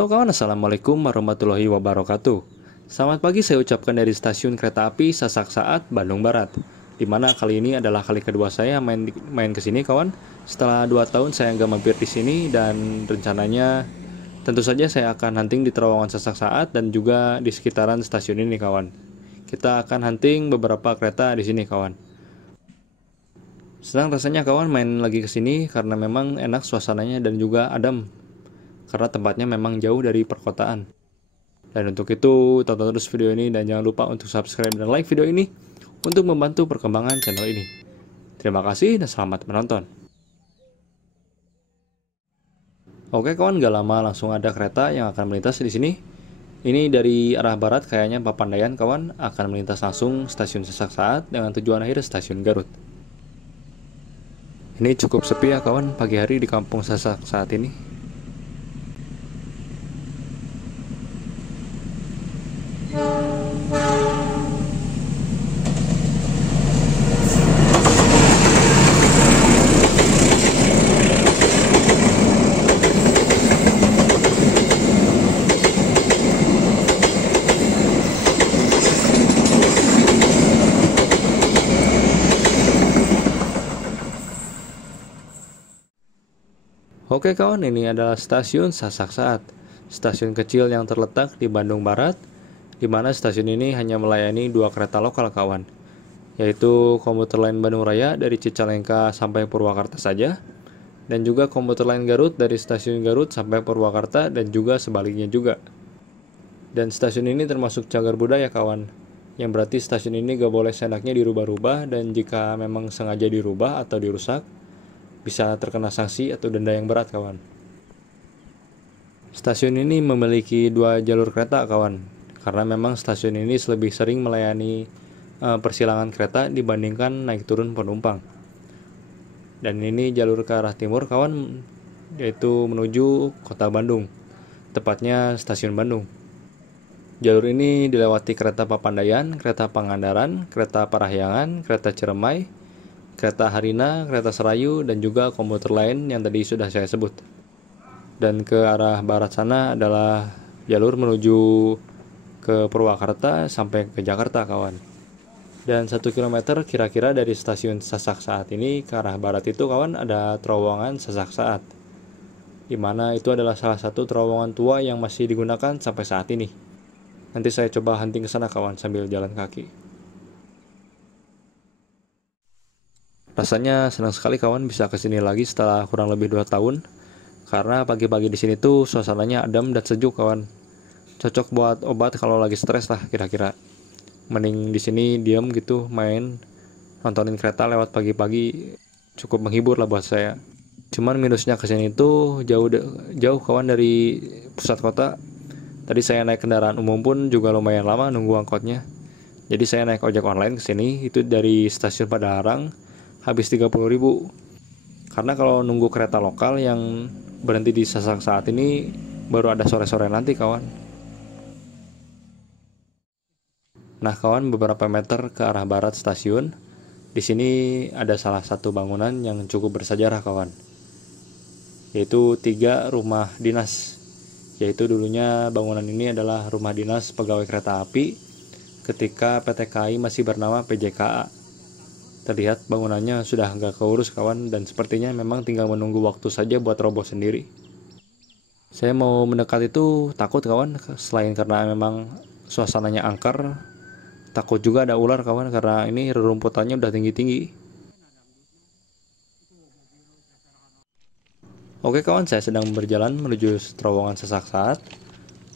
Halo kawan, Assalamualaikum warahmatullahi wabarakatuh. Selamat pagi saya ucapkan dari stasiun kereta api Sasak Saat, Bandung Barat. Dimana kali ini adalah kali kedua saya main ke sini kawan. Setelah 2 tahun saya nggak mampir di sini dan rencananya tentu saja saya akan hunting di terowongan Sasak Saat dan juga di sekitaran stasiun ini kawan. Kita akan hunting beberapa kereta di sini kawan. Senang rasanya kawan main lagi ke sini karena memang enak suasananya dan juga adem. Karena tempatnya memang jauh dari perkotaan. Dan untuk itu, tonton terus video ini dan jangan lupa untuk subscribe dan like video ini untuk membantu perkembangan channel ini. Terima kasih dan selamat menonton. Oke kawan, gak lama langsung ada kereta yang akan melintas di sini. Ini dari arah barat kayaknya Papandayan kawan, akan melintas langsung stasiun Sasak Saat dengan tujuan akhir stasiun Garut. Ini cukup sepi ya kawan pagi hari di kampung Sasak Saat ini. Oke kawan, ini adalah stasiun Sasak Saat, stasiun kecil yang terletak di Bandung Barat, di mana stasiun ini hanya melayani 2 kereta lokal kawan, yaitu komuter lain Bandung Raya dari Cicalengka sampai Purwakarta saja, dan juga komuter lain Garut dari stasiun Garut sampai Purwakarta dan juga sebaliknya juga. Dan stasiun ini termasuk cagar budaya kawan, yang berarti stasiun ini gak boleh seenaknya dirubah-rubah dan jika memang sengaja dirubah atau dirusak, bisa terkena sanksi atau denda yang berat kawan. Stasiun ini memiliki 2 jalur kereta kawan, karena memang stasiun ini lebih sering melayani persilangan kereta dibandingkan naik turun penumpang. Dan ini jalur ke arah timur kawan, yaitu menuju kota Bandung, tepatnya stasiun Bandung. Jalur ini dilewati kereta Papandayan, kereta Pangandaran, kereta Parahyangan, kereta Ciremai, kereta Harina, kereta Serayu, dan juga komuter lain yang tadi sudah saya sebut. Dan ke arah barat sana adalah jalur menuju ke Purwakarta sampai ke Jakarta kawan. Dan 1 km kira-kira dari stasiun Sasak Saat ini ke arah barat itu kawan ada terowongan Sasak Saat, dimana itu adalah salah satu terowongan tua yang masih digunakan sampai saat ini. Nanti saya coba hunting ke sana kawan sambil jalan kaki. Rasanya senang sekali kawan bisa kesini lagi setelah kurang lebih 2 tahun. Karena pagi-pagi di sini tuh suasananya adem dan sejuk kawan. Cocok buat obat kalau lagi stres lah kira-kira. Mending di sini diam gitu main nontonin kereta lewat pagi-pagi cukup menghibur lah buat saya. Cuman minusnya kesini tuh jauh kawan dari pusat kota. Tadi saya naik kendaraan umum pun juga lumayan lama nunggu angkotnya. Jadi saya naik ojek online kesini itu dari stasiun Padalarang habis 30.000. Karena kalau nunggu kereta lokal yang berhenti di Sasak Saat ini baru ada sore-sore nanti kawan. Nah kawan, beberapa meter ke arah barat stasiun, di sini ada salah satu bangunan yang cukup bersejarah kawan, yaitu 3 rumah dinas. Yaitu dulunya bangunan ini adalah rumah dinas pegawai kereta api ketika PT KAI masih bernama PJKA. Terlihat bangunannya sudah nggak keurus kawan dan sepertinya memang tinggal menunggu waktu saja buat roboh sendiri. Saya mau mendekat itu takut kawan, selain karena memang suasananya angker, takut juga ada ular kawan karena ini rerumputannya udah tinggi-tinggi. Oke kawan, saya sedang berjalan menuju terowongan Sasak Saat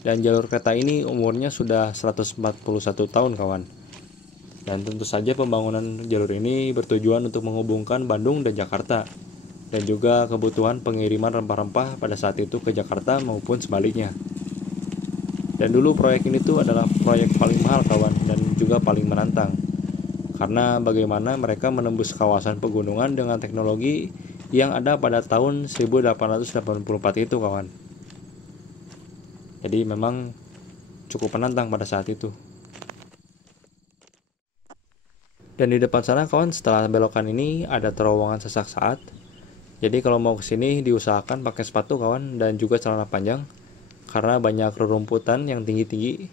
dan jalur kereta ini umurnya sudah 141 tahun kawan. Dan tentu saja pembangunan jalur ini bertujuan untuk menghubungkan Bandung dan Jakarta, dan juga kebutuhan pengiriman rempah-rempah pada saat itu ke Jakarta maupun sebaliknya. Dan dulu proyek ini tuh adalah proyek paling mahal kawan dan juga paling menantang. Karena bagaimana mereka menembus kawasan pegunungan dengan teknologi yang ada pada tahun 1884 itu kawan. Jadi memang cukup menantang pada saat itu. Dan di depan sana kawan, setelah belokan ini ada terowongan Sasak Saat. Jadi kalau mau kesini diusahakan pakai sepatu kawan dan juga celana panjang, karena banyak rerumputan yang tinggi-tinggi,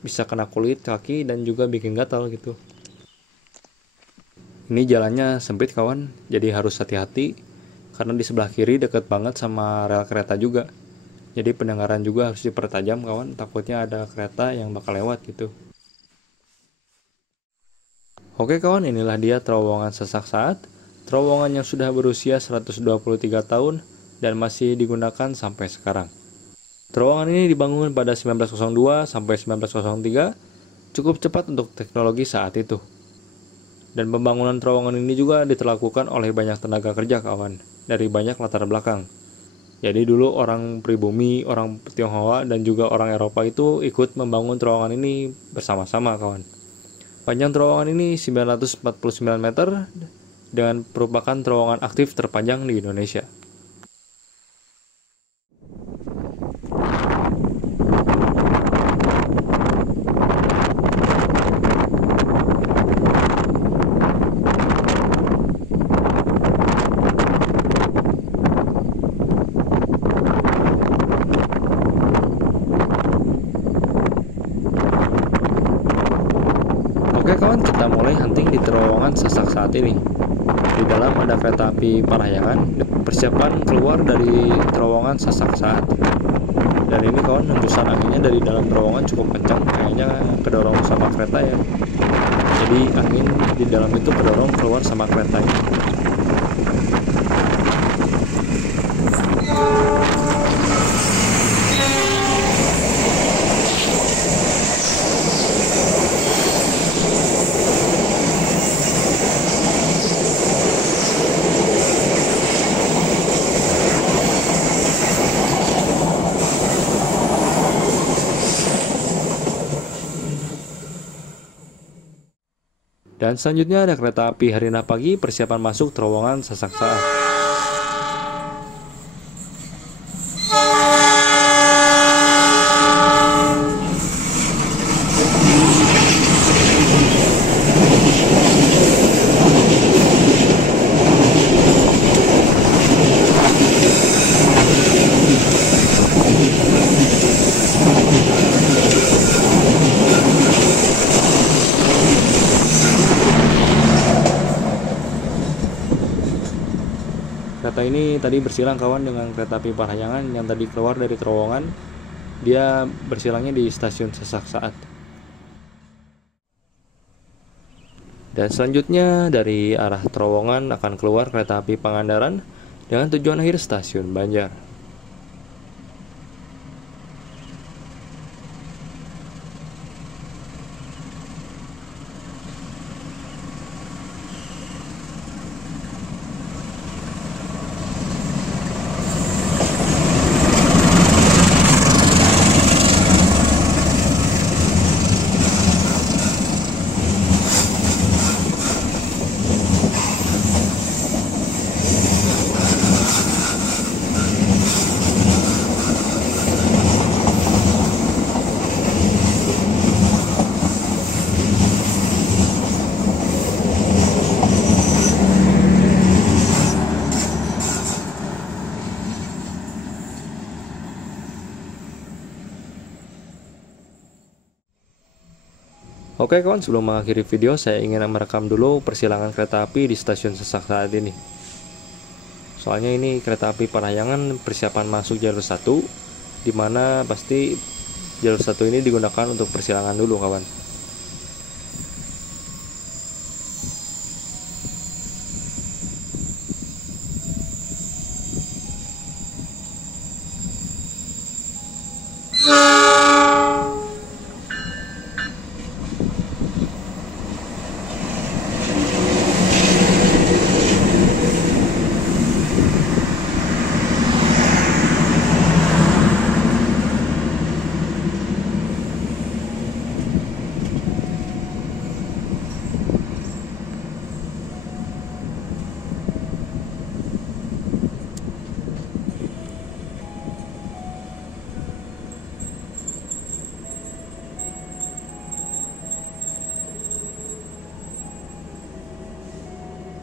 bisa kena kulit, kaki, dan juga bikin gatal gitu. Ini jalannya sempit kawan, jadi harus hati-hati karena di sebelah kiri deket banget sama rel kereta juga. Jadi pendengaran juga harus dipertajam kawan, takutnya ada kereta yang bakal lewat gitu. Oke kawan, inilah dia terowongan Sasak Saat. Terowongan yang sudah berusia 123 tahun dan masih digunakan sampai sekarang. Terowongan ini dibangun pada 1902 sampai 1903, cukup cepat untuk teknologi saat itu. Dan pembangunan terowongan ini juga dilakukan oleh banyak tenaga kerja kawan, dari banyak latar belakang. Jadi dulu orang pribumi, orang Tionghoa, dan juga orang Eropa itu ikut membangun terowongan ini bersama-sama kawan. Panjang terowongan ini 949 meter dan merupakan terowongan aktif terpanjang di Indonesia. Oke kawan, kita mulai hunting di terowongan Sasak Saat ini. Di dalam ada kereta api Parahyangan, persiapan keluar dari terowongan Sasak Saat. Dan ini kawan, hembusan anginnya dari dalam terowongan cukup kencang, kayaknya kedorong sama kereta ya. Jadi angin di dalam itu kedorong keluar sama kereta ini. Dan selanjutnya ada kereta api Harina Pagi, persiapan masuk terowongan Sasak Saat. Kereta ini tadi bersilang kawan dengan kereta api Parahyangan yang tadi keluar dari terowongan. Dia bersilangnya di stasiun Sasak Saat. Dan selanjutnya dari arah terowongan akan keluar kereta api Pangandaran dengan tujuan akhir stasiun Banjar. Oke kawan, sebelum mengakhiri video, saya ingin merekam dulu persilangan kereta api di stasiun Sasak Saat ini. Soalnya ini kereta api Parahyangan persiapan masuk jalur 1, dimana pasti jalur 1 ini digunakan untuk persilangan dulu kawan.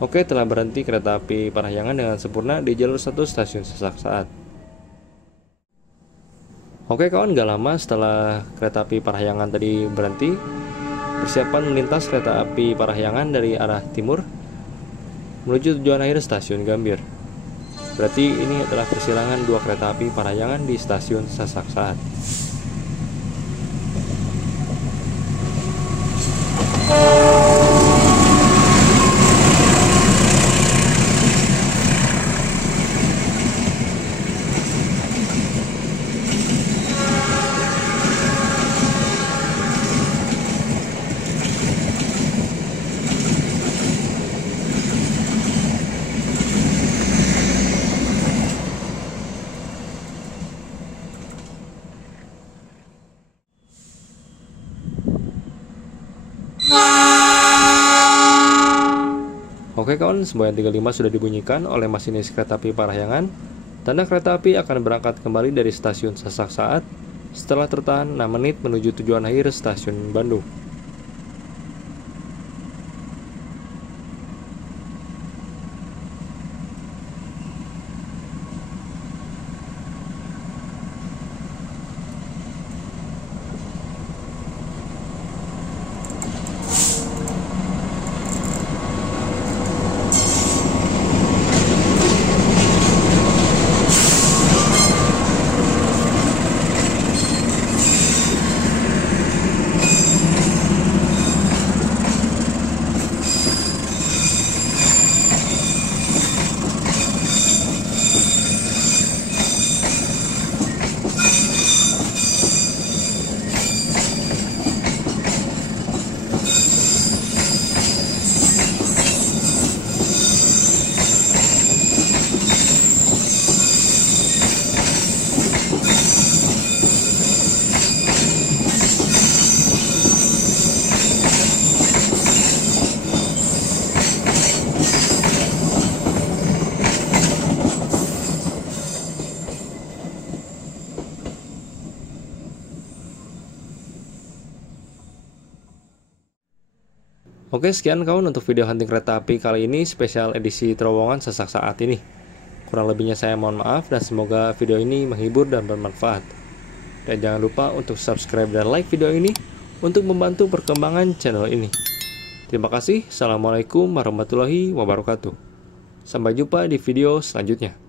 Oke, telah berhenti kereta api Parahyangan dengan sempurna di jalur 1 stasiun Sasak Saat. Oke kawan, gak lama setelah kereta api Parahyangan tadi berhenti, persiapan melintas kereta api Parahyangan dari arah timur menuju tujuan akhir stasiun Gambir. Berarti ini adalah persilangan dua kereta api Parahyangan di stasiun Sasak Saat. Oke kawan, semboyan 35 sudah dibunyikan oleh masinis kereta api Parahyangan. Tanda kereta api akan berangkat kembali dari stasiun Sasak Saat setelah tertahan 6 menit menuju tujuan akhir stasiun Bandung. Oke, sekian kawan untuk video hunting kereta api kali ini, spesial edisi terowongan Sasak Saat ini. Kurang lebihnya saya mohon maaf dan semoga video ini menghibur dan bermanfaat. Dan jangan lupa untuk subscribe dan like video ini untuk membantu perkembangan channel ini. Terima kasih. Assalamualaikum warahmatullahi wabarakatuh. Sampai jumpa di video selanjutnya.